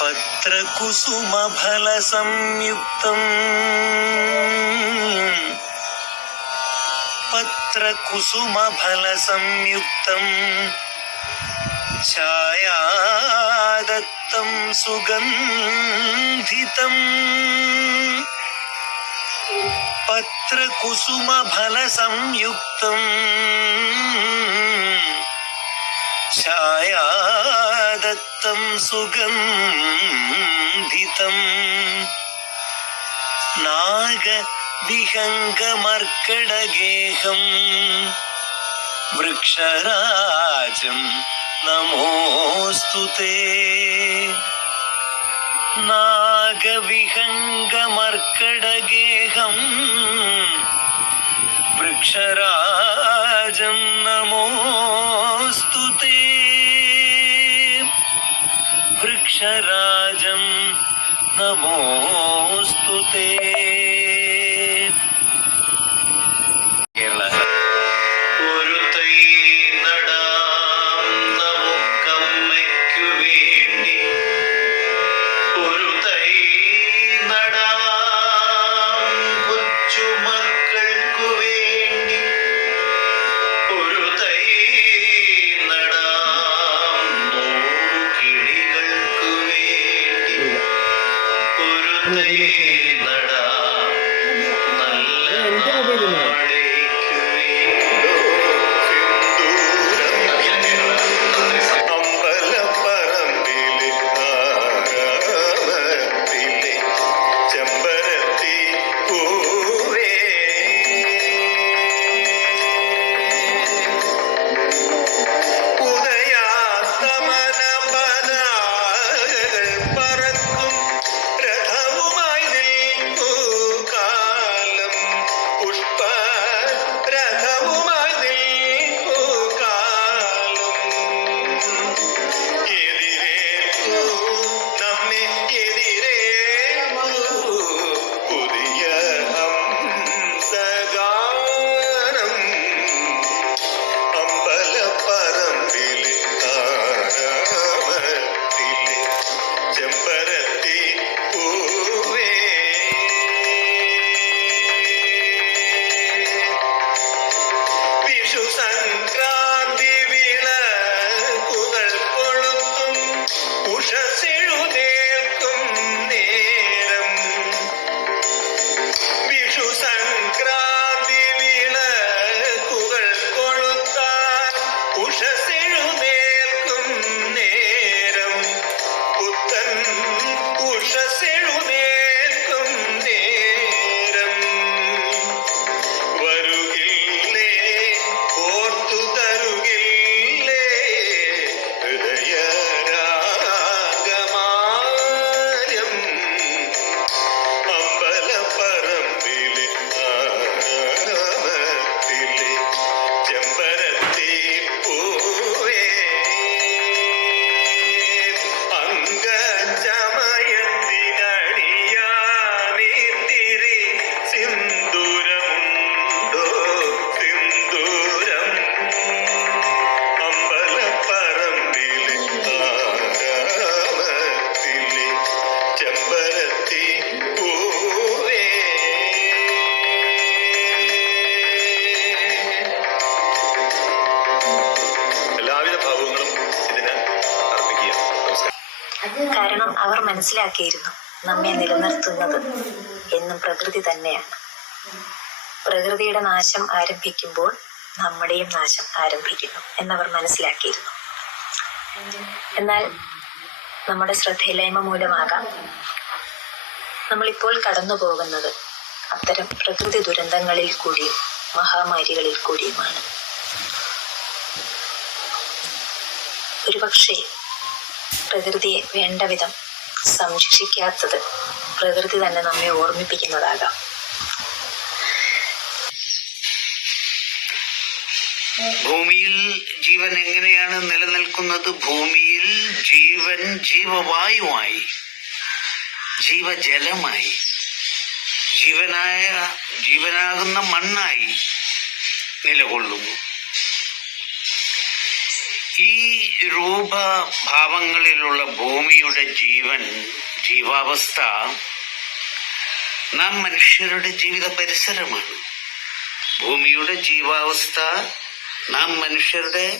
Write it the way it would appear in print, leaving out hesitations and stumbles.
പത്രകുസുമഫലസംയുക്തം പത്രകുസുമഫലസംയുക്തം ഛായാദത്തം സുഗന്ധിതം പത്രകുസുമഫലസംയുക്തം ഛായാദത്തം സുഗന്ധിതം നാഗവിഹംഗമർക്കടഗേഹം വൃക്ഷരാജം നമോസ്തുതേ. നാഗവിഹംഗമർക്കടഗേഹം വൃക്ഷരാജം നമോസ്തുതേ. വൃക്ഷരാജം നമോസ്തുതേ. ഒരു തൈ നടാം നമുക്കമ്മയ്ക്കു വേണ്ടി, ഒരു തൈ നടാം കൊച്ചുമക്കൾക്കു വേണ്ടി, ഒരു തൈ നടാം കിളികൾക്കു വേണ്ടി, ഒരു തൈ നടാം നല്ല നാടേക്കു വേണ്ടി. അമ്പലപ്പറമ്പിലെ ആരാമത്തിലെ ചെമ്പരത്തി പൂവേ, ഉദയാസ്തമന പതാകകൾ പറക്കും രഥവുമായി നിൽക്കൂ കാലം, പുഷ്പ രഥവുമായി നിൽക്കൂ കാലം. എതിരേൽക്കൂ നമ്മെ എതിരേൽക്കൂ പുതിയ ഹംസഗാനം. അമ്പലപ്പറമ്പിലെ ആരാമത്തിലെ ചെമ്പരത്തി പൂവേ, വിഷു സംക്രാന്തി വിളക്കുകൾ കൊളുത്തും ഉഷസെഴുന്നേൽക്കും നേരം, വിഷു സംക്രാന്തി വിളക്കുകൾ കൊളുത്താൻ ഉഷസെഴുന്നേൽക്കും നേരം, പുത്തൻ ഉഷസെഴുന്നേൽക്കും നേരം. വരുകില്ലേ ഓർത്തു തരുകില്ലേ ഹൃദയരാഗമാര്യം. അമ്പലപ്പറമ്പിലെ ആരാമത്തിലെ ചെമ്പരത്തി പൂവേ, അംഗചമയത്തിനണിയാനിത്തിരി സിന്ദൂരമുണ്ടോ സിന്ദൂരം. അമ്പലപ്പറമ്പിലെ ആരാമത്തിലെ ചെമ്പരത്തി പൂവേ. എല്ലാവിധ ഭാവങ്ങളും ഇതിന് അർപ്പിക്കുക. നമസ്കാരം. കാരണം അവർ മനസ്സിലാക്കിയിരുന്നു നമ്മെ നിലനിർത്തുന്നത് എന്നും പ്രകൃതി തന്നെയാണ്. പ്രകൃതിയുടെ നാശം ആരംഭിക്കുമ്പോൾ നമ്മുടെയും നാശം ആരംഭിക്കുന്നു എന്നവർ മനസ്സിലാക്കിയിരുന്നു. എന്നാൽ നമ്മുടെ ശ്രദ്ധയില്ലായ്മ മൂലമാകാം നമ്മളിപ്പോൾ കടന്നു പോകുന്നത് അത്തരം പ്രകൃതി ദുരന്തങ്ങളിൽ കൂടിയും മഹാമാരികളിൽ കൂടിയുമാണ്. ഒരുപക്ഷെ പ്രകൃതിയെ വേണ്ട വിധം സംരക്ഷിക്കാത്തത് പ്രകൃതി തന്നെ നമ്മെ ഓർമ്മിപ്പിക്കുന്നതാകാം. ഭൂമിയിൽ ജീവൻ എങ്ങനെയാണ് നിലനിൽക്കുന്നത്? ഭൂമിയിൽ ജീവൻ ജീവവായുവായി, ജീവജലമായി, ജീവനാകുന്ന മണ്ണായി നിലകൊള്ളുന്നു. ഈ രൂപഭാവങ്ങളിലുള്ള ഭൂമിയുടെ ജീവാവസ്ഥ നാം മനുഷ്യരുടെ ജീവിത പരിസരമാണ്. ഭൂമിയുടെ ജീവാവസ്ഥ നാം മനുഷ്യരുടെ